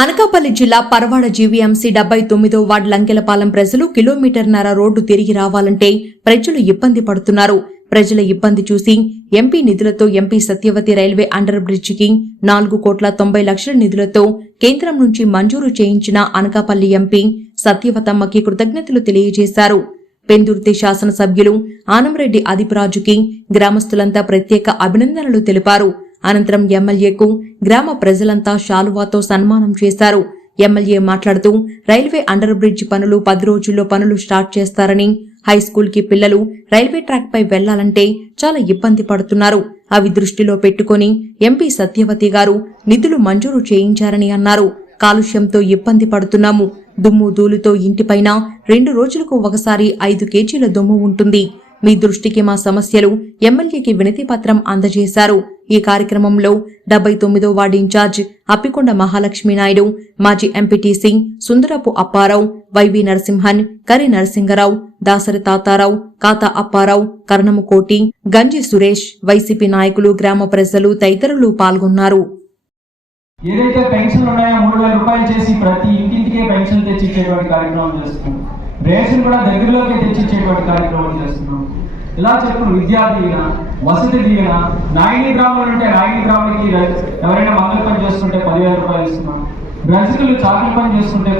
అనకాపల్లి జిల్లా Paravada GVMC 79వ ward Lankelapalem ప్రజలు కిలోమీటర్న్నర road తిరిగి రావాలంటే ప్రజలు ఇబ్బంది పడుతున్నారు. ప్రజల ఇబ్బంది చూసి ఎంపీ నిధులతో ఎంపీ సత్యవతి రైల్వే అండర్ బ్రిడ్జికి 4,90,00,000 నిధులతో కేంద్రం నుంచి మంజూరు చేయించిన అనకాపల్లి ఎంపీ సత్యవతమ్మకి కృతజ్ఞతలు తెలియజేశారు. పెందుర్తి శాసనసభ్యులు ఆనంరెడ్డి అదిపురాజుకి గ్రామస్తులంతా ప్రత్యేక అభినందనలు తెలిపారు. అనంతరం ఎమ్మెల్యేకు గ్రామ ప్రజలంతా శాలువాతో సన్మానం చేశారు. ఎమ్మెల్యే మాట్లాడుతూ రైల్వే అండర్ బ్రిడ్జ్ పనులు 10 రోజుల్లో పనులు స్టార్ట్ చేస్తారని, హైస్కూల్ కి పిల్లలు రైల్వే ట్రాక్ పై వెళ్లాలంటే చాలా ఇబ్బంది పడుతున్నారు. అవి దృష్టిలో పెట్టుకుని ఎంపీ సత్యవతి గారు నిధులు మంజూరు చేయించారని అన్నారు. కాలుష్యంతో ఇబ్బంది పడుతున్నాము. దుమ్ము ధూళితో ఇంటిపైన 2 రోజులకు ఒకసారి 5 కేజీల దుమ్ము ఉంటుంది. మీ దృష్టికి మా సమస్యలు ఎమ్మెల్యేకి వినతి పత్రం అందజేశారు. ఈ కార్యక్రమంలో 79వ వార్డు ఇన్ఛార్జ్ అప్పికొండ మహాలక్ష్మి నాయుడు, మాజీ ఎంపీటీసీ సుందరపు అప్పారావు, వైవి నరసింహన్, కరి నరసింగరావు, దాసరి తాతారావు, కాతా అప్పారావు, కర్ణము కోటి, గంజి సురేష్, వైసీపీ నాయకులు, గ్రామ ప్రజలు తదితరులు పాల్గొన్నారు. ఏదైతే పెన్షన్లు ఉన్నాయో 3,000 రూపాయలు చేసి ప్రతి ఇంటింటికే పెన్షన్ తెచ్చిచ్చేటువంటి కార్యక్రమం చేస్తున్నాం. రేషన్ కూడా దగ్గరలోకి తెచ్చిచ్చేటువంటి కార్యక్రమం చేస్తున్నాం. ఇలా చెప్పిన విద్యా దీవెన, వసతి దీవెన, నాయని గ్రామాలు ఉంటే నాయని గ్రామానికి ఎవరైనా మంగళ పని చేసుకుంటే 10,000 రూపాయలు ఇస్తున్నాం. రజకులు చాకలి పని చేసుకుంటే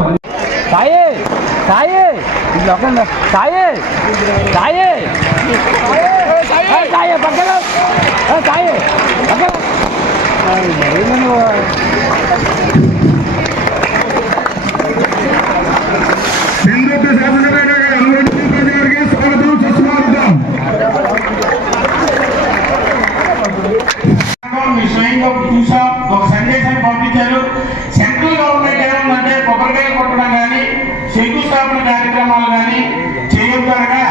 చూసాం. ఒక సందేశాన్ని పంపించారు. సెంట్రల్ గవర్నమెంట్ ఏమంటే కొబ్బరికాయ కొట్టడం కానీ, శంకుస్థాపన కార్యక్రమాలు కానీ చేయొద్దనగా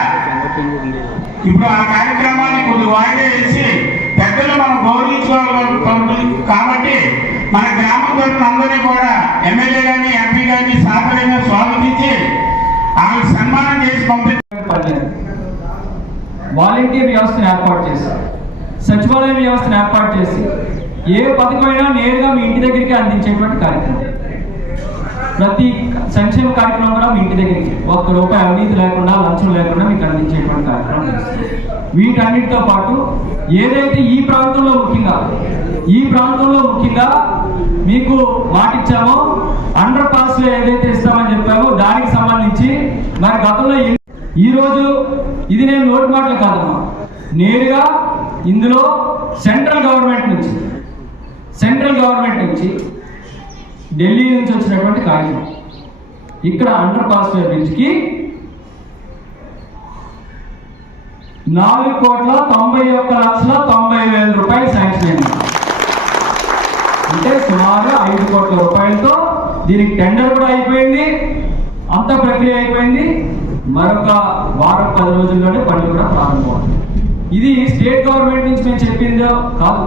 ఇప్పుడు ఆ కార్యక్రమాన్ని కొద్దిగా వాయిదా వేసి పెద్దలు మనం గౌరవించుకోవాలి. కాబట్టి మన గ్రామం తరఫున అందరినీ కూడా ఎమ్మెల్యే గాని ఎంపీ గాని సాధారణంగా స్వాగతించి ఆమెకు సన్మానం చేసి పంపించారు. వాలంటీర్ వ్యవస్థను ఏర్పాటు చేశారు. సచివాలయ వ్యవస్థను ఏర్పాటు చేసి ఏ పథకమైనా నేరుగా మీ ఇంటి దగ్గరికి అందించేటువంటి కార్యక్రమం. ప్రతి సంక్షేమ కార్యక్రమం కూడా మీ ఇంటి దగ్గరికి ₹1 అవినీతి లేకుండా, లంచం లేకుండా మీకు అందించేటువంటి కార్యక్రమం. వీటన్నిటితో పాటు ఏదైతే ఈ ప్రాంతంలో ముఖ్యంగా మీకు మాటిచ్చామో అండర్ పాస్ లో ఏదైతే ఇస్తామని చెప్పామో దానికి సంబంధించి మరి గతంలో ఈరోజు ఇది నేను నోటి మాటలు కాదమ్మా, నేరుగా ఇందులో సెంట్రల్ గవర్నమెంట్ నుంచి ఢిల్లీ నుంచి వచ్చినటువంటి కార్యక్రమం. ఇక్కడ అండర్ పాస్ బ్రిడ్జ్కి ₹4,91,90,000 రూపాయలు శాంక్షన్ అయింది. అంటే సుమారు ₹5 కోట్ల దీనికి టెండర్ కూడా అయిపోయింది. అంత ప్రక్రియ అయిపోయింది. మరొక వారం 10 రోజుల్లోనే పనులు కూడా ప్రారంభమవుతుంది. ఇది స్టేట్ గవర్నమెంట్ నుంచి మేము చెప్పిందో కాదు,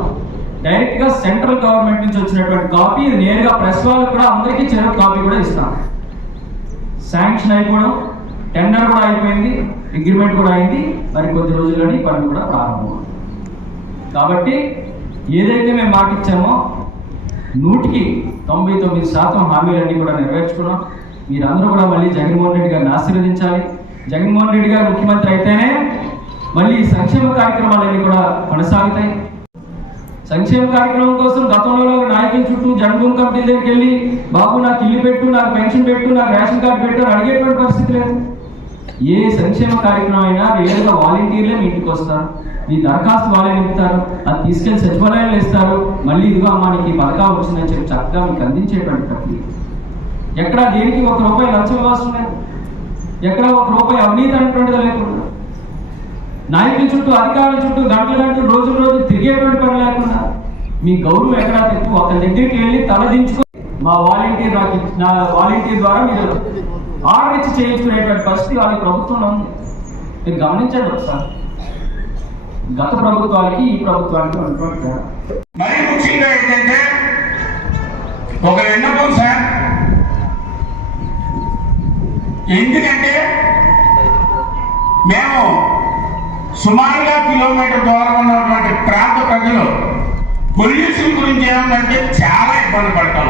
డైరెక్ట్ గా సెంట్రల్ గవర్నమెంట్ నుంచి వచ్చినటువంటి కాపీ. ఇది నేరుగా ప్రెస్ వాళ్ళకు కూడా అందరికీ చెరువు కాపీ కూడా ఇస్తాం. శాంక్షన్ అయిపోవడం, టెండర్ కూడా అయిపోయింది, అగ్రిమెంట్ కూడా అయింది. మరి కొద్ది రోజుల్లోనే పనులు కూడా ప్రారంభమవుతుంది. కాబట్టి ఏదైతే మేము మాట ఇచ్చామో 100% హామీలన్నీ కూడా నెరవేర్చుకున్నాం. మీరందరూ కూడా మళ్ళీ జగన్మోహన్ రెడ్డి గారిని ఆశీర్వదించాలి. జగన్మోహన్ రెడ్డి గారు ముఖ్యమంత్రి అయితేనే మళ్ళీ సంక్షేమ కార్యక్రమాలన్నీ కూడా కొనసాగుతాయి. సంక్షేమ కార్యక్రమం కోసం గతంలో నాయకుల చుట్టూ జన్మభూమి కమిటీ దగ్గరికి వెళ్ళి బాబు నాకు ఇల్లు పెట్టు, నాకు పెన్షన్ పెట్టు, నాకు రేషన్ కార్డు పెట్టు అని అడిగేటువంటి పరిస్థితి లేదు. ఏ సంక్షేమ కార్యక్రమం అయినా నేరుగా వాలంటీర్లే మీ ఇంటికి వస్తారు. మీ దరఖాస్తు వాళ్ళే నింపుతారు, అది తీసుకెళ్లి సచివాలయాలు ఇస్తారు. మళ్ళీ ఇదిగో అమ్మా నీకు పథకాలు వచ్చిందని చెప్పి చక్కగా మీకు అందించేటువంటి ప్రక్రియ. ఎక్కడ దేనికి ₹1 లంచం ఇవ్వాల్సిన లేదు, ఎక్కడ ₹1 అవినీతి అనేటువంటిది లేకుండా, నాయకుల చుట్టూ అధికారుల చుట్టూ గంటలు రోజు తిరిగేటువంటి పని లేకుండా మీ గౌరవం ఎక్కడా తెచ్చు ఒక దగ్గరికి వెళ్ళి తలదించుకొని మా వాలంటీర్ ద్వారా మీరు ఆర్డర్ ఇచ్చి చేయించుకునేటువంటి పరిస్థితి వాళ్ళ ప్రభుత్వంలో ఉంది. మీరు గమనించండి ఒకసారి, గత ప్రభుత్వానికి ఈ ప్రభుత్వానికి ఉన్నటువంటి తేడా. మరి ముఖ్యంగా ఏంటంటే ఒక విన్నపం సార్, ఎందుకంటే మేము సుమారుగా కిలోమీటర్ దూరం ఉన్నటువంటి ప్రాంత ప్రజలు పొల్యూషన్ గురించి ఏమంటే చాలా ఇబ్బంది పడతాం.